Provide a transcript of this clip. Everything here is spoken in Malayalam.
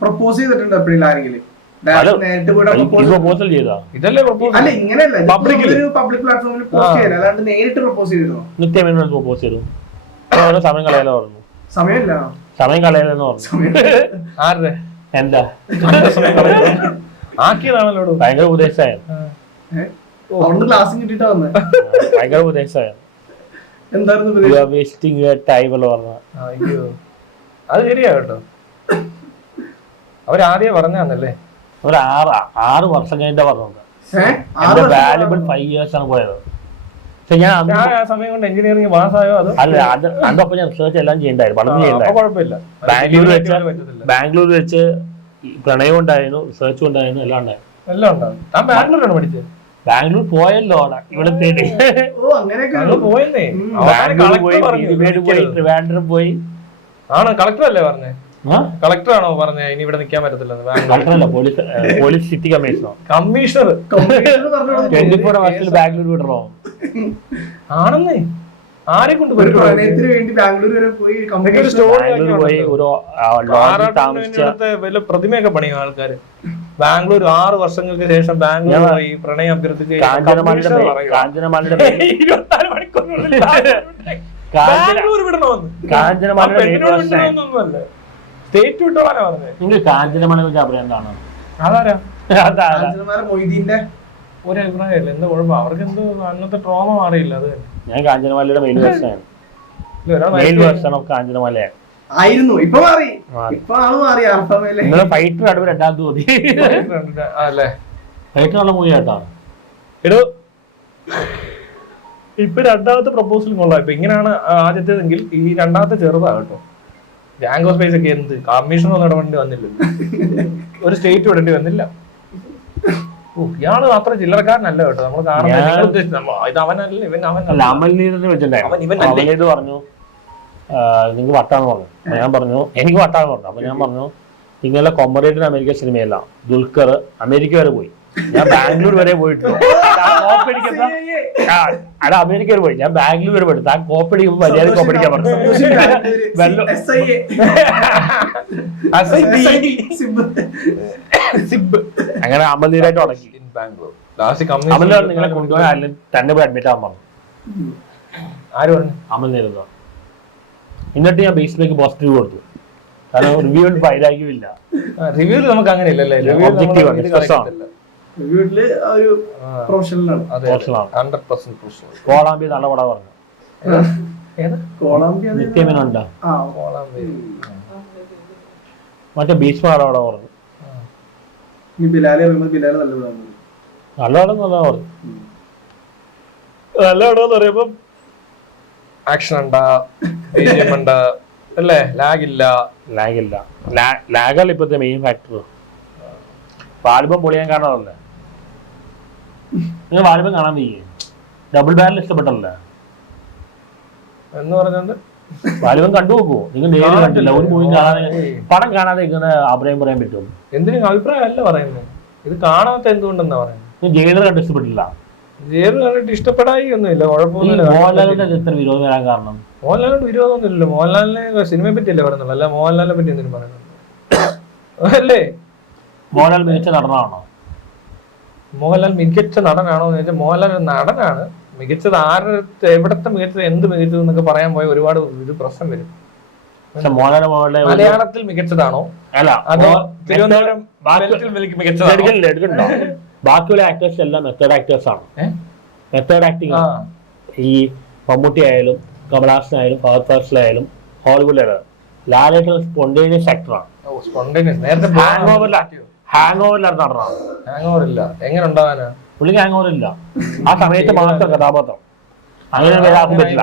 പ്രപ്പോസ് ചെയ്തിട്ടുണ്ട് എപ്പോഴും ആരെങ്കിലും? പ്രപ്പോസൽ ചെയ്താ ഇതല്ലേ അല്ല ഇങ്ങനെയല്ല പബ്ലിക് പ്ലാറ്റ്ഫോമിൽ പോസ്റ്റ് ചെയ്യാൻ, അല്ലാണ്ട് നേരിട്ട് പ്രപ്പോസ് ചെയ്തിരുന്നോ? നിത്യമേനോട് പ്രപ്പോസ് ചെയ്തു. ഓരോ സമയം കളയാലോ പറഞ്ഞു. സമയമില്ല, സമയം കളയാലെന്ന് പറഞ്ഞു. ആരുടെ എന്താ ആക്കിയതാണല്ലോ. ഭയങ്കര ഉപദേശമായ ക്ലാസ് കിട്ടിട്ടാ വന്നേ. ഭയങ്കര ഉപദേശമായ എന്തായിരുന്നു വേസ്റ്റിംഗ് ടൈം എന്ന് പറഞ്ഞ. അയ്യോ അത് ശരിയാ കേട്ടോ. അവരാദ്യം പറഞ്ഞല്ലേ, ഒരു 6 വർഷം കഴിഞ്ഞിട്ടാ പറഞ്ഞത്. എന്റെ വാല്യുബിൾ 5 years ആണ് പോയത്. പക്ഷെ ഞാൻ ആ സമയം കൊണ്ട് എഞ്ചിനീയറിംഗ് പാസ്സായോ? അത് അല്ല, അതൊപ്പം ഞാൻ റിസർച്ച് എല്ലാം ചെയ്യണ്ടായിരുന്നു, പഠനം ചെയ്യണ്ടായിരുന്നു. കുഴപ്പമില്ല. ബാംഗ്ലൂർ വെച്ച് പ്രണയം ഉണ്ടായിരുന്നു, റിസർച്ചും ഉണ്ടായിരുന്നു, എല്ലാം ഉണ്ടായിരുന്നു. എല്ലാം ഉണ്ടാവും. ഞാൻ ബാംഗ്ലൂരാണ് പഠിച്ചത്. ബാംഗ്ലൂർ പോയല്ലോ ഇവിടെ തേടി. പോയെന്നേ. ബാംഗ്ലൂർ പോയി, ട്രിവാൻഡ്രം പോയി. ആണ് കളക്ടർ അല്ലേ പറഞ്ഞേ? കളക്ടർ ആണോ പറഞ്ഞേ ഇനി ഇവിടെ നിൽക്കാൻ പറ്റത്തില്ല? Police city commissioner. Commissioner 24 hours Bangalore വിടണോ? ആണെന്നേ. ആരെ കൊണ്ട് ബാംഗ്ലൂർ പോയി വല്ല പ്രതിമയൊക്കെ പണിയും ആൾക്കാര്. ബാംഗ്ലൂർ 6 വർഷങ്ങൾക്ക് ശേഷം ബാംഗ്ലൂർ ഈ പ്രണയം അഭ്യർത്ഥിച്ച് ബാംഗ്ലൂർ വിടണമെന്ന്. സ്റ്റേറ്റ് വിട്ടോളാനാ പറഞ്ഞത്. കാഞ്ചനമല എന്താണ്? അതാരാ? മൊയ്തീന്റെ ഒരു അഭിപ്രായമല്ല. എന്താ കുഴപ്പം? അവർക്ക് എന്തോ അന്നത്തെ ട്രോമ മാറിയില്ല. അത് ഞാൻ കാഞ്ചനമലയുടെ മെയിൻ വേർഷനാണ്. കാഞ്ചനമലയാണ് ആയിരുന്നു. ഇപ്പൊ മാറി, ഇപ്പൊ ആള് മാറി. ഫൈറ്റർ അടുപ്പ് രണ്ടാമത് തോന്നി അല്ലേ? ഫൈറ്റർ നല്ല മൂവി ആയിട്ടാണ്. എടോ ഇപ്പൊ രണ്ടാമത്തെ പ്രപ്പോസൽ കൊള്ളാം. ഇപ്പൊ ഇങ്ങനെയാണ് ആദ്യത്തേതെങ്കിൽ ഈ രണ്ടാമത്തെ ചെറുതാ കേട്ടോ. ജാങ്കോ സ്പേസ് ഒക്കെ എന്ത് കമ്മീഷൻ ഒന്നും ഇടപെടേണ്ടി വന്നില്ലല്ലോ, ഒരു സ്റ്റേറ്റ് വിടേണ്ടി വന്നില്ല. ഇയാള് അത്ര ചില്ലറക്കാരനല്ല കേട്ടോ. നമ്മൾ പറഞ്ഞു നിങ്ങൾ വട്ടാന്ന് പറഞ്ഞു. ഞാൻ പറഞ്ഞു എനിക്ക് വട്ടാന്ന് പറഞ്ഞു. അപ്പൊ ഞാൻ പറഞ്ഞു നിങ്ങളെ കൊമറേഡിന് അമേരിക്ക സിനിമയല്ല, ദുൽഖർ അമേരിക്ക വരെ പോയി, ഞാൻ ബാംഗ്ലൂർ വരെ പോയിട്ടുണ്ട്. അമേരിക്ക വരെ പോയി, ഞാൻ ബാംഗ്ലൂർ വരെ പോയിട്ട് താൻ കോപ്പടിക്കുമ്പോ മര്യാദ കോപ്പടിക്കാൻ പറഞ്ഞു. അങ്ങനെ അമൽനീരായിട്ട് ഉടക്കി. അമൽനീർ നിങ്ങളെ കൊണ്ടുപോയി അല്ലെങ്കിൽ തന്നെ പോയി അഡ്മിറ്റ് ആവാൻ പറഞ്ഞു. ആരും അമൽനീരുന്നോ? എന്നിട്ട് ഞാൻ ബേസിലേക്ക് പോസിറ്റീവ് കൊടുത്തു. കാരണം റിവ്യൂ ഫയലാക്കിയില്ല. റിവ്യൂ നമുക്ക് അങ്ങനെ ഇല്ലല്ലേ? ഒബ്ജക്റ്റീവ് ആണ്. കോളാമ്പി നല്ല പടം പറഞ്ഞു. നിത്യമേനുണ്ടോ? മറ്റേ ഭീഷ്മ പടം പറഞ്ഞു. നല്ല പടം നല്ല പറഞ്ഞു. നല്ല പടം എന്ന് പറയുമ്പോ ആക്ഷൻ ഉണ്ടാ, അല്ലേ? ലാഗില്ല. ലാഗല്ല ഇപ്പത്തെ മെയിൻ ഫാക്ടർ. വാലിബം പൊളിയാൻ കാണാറല്ലേ? നിങ്ങൾ വാലിബം കാണാൻ വയ്യേ? ഡബിൾ ബാരൽ ഇഷ്ടപ്പെട്ടല്ലേ എന്ന് പറഞ്ഞോണ്ട് വാലിബം കണ്ടു നോക്കുവോ? നിങ്ങൾ നേരിട്ട് കണ്ടില്ല, ഒരു മൂവി കാണാതെ പടം കാണാതെ ഇങ്ങനെ അഭിപ്രായം പറയാൻ പറ്റും? എന്തിനും അഭിപ്രായം അല്ല പറയുന്നത്, ഇത് കാണാത്ത എന്തുകൊണ്ടെന്നാ പറയുന്നത്. ജയിലർ കണ്ട് ഇഷ്ടപ്പെട്ടില്ല? ജയിലർ കണ്ടിട്ട് ഇഷ്ടപ്പെടായി ഒന്നുമില്ല, കുഴപ്പമൊന്നുമില്ല. മോഹൻലാലിന്റെ ഇത്ര വിരോധം വരാൻ കാരണം? മോഹൻലാലിനോട് വിരോധമൊന്നുമില്ലല്ലോ. മോഹൻലാലിനെ സിനിമയെ പറ്റിയല്ലേ പറയുന്നുള്ളൂ, അല്ല മോഹൻലാലിനെ പറ്റി എന്തിനും പറയുന്നത് അല്ലേ? മോഹൻലാൽ മികച്ച നടനാണോ? മോഹൻലാൽ മികച്ച നടനാണോ എന്ന് ചോദിച്ചാൽ മോഹൻലാൽ ഒരു നടനാണ്. മികച്ചത് ആരുടെ എവിടത്തെ മികച്ചത് എന്ത് മികച്ചത് എന്നൊക്കെ പറയാൻ പോയ ഒരുപാട് ഇത് പ്രശ്നം വരും. മലയാളത്തിൽ മികച്ചതാണോ അതോ തിരുവനന്തപുരം മികച്ചതാണോ? ബാക്കിയുള്ള ആക്ടേഴ്സ് എല്ലാം മെത്തേഡ് ആക്ടേഴ്സ് ആണ്. Method acting. ഈ മമ്മൂട്ടി ആയാലും കമലഹാസൻ ആയാലും ഫഹദ് ഫാസിൽ ആയാലും ഹോളിവുഡിലാണ്. ലാലേട്ടൻ സ്പോണ്ടേനിയസ് ആക്ടറാണ്. ഹാങ് ഓവറിലാണ് നടനാണ്. ഹാങ് ഓവർ ഇല്ല, എങ്ങനെ ഉണ്ടാവാനാ? പുള്ളിക്ക് ഹാങ് ഓവർ ഇല്ല. ആ സമയത്ത് മാത്രം കഥാപാത്രം അങ്ങനെ വരാൻ പറ്റില്ല.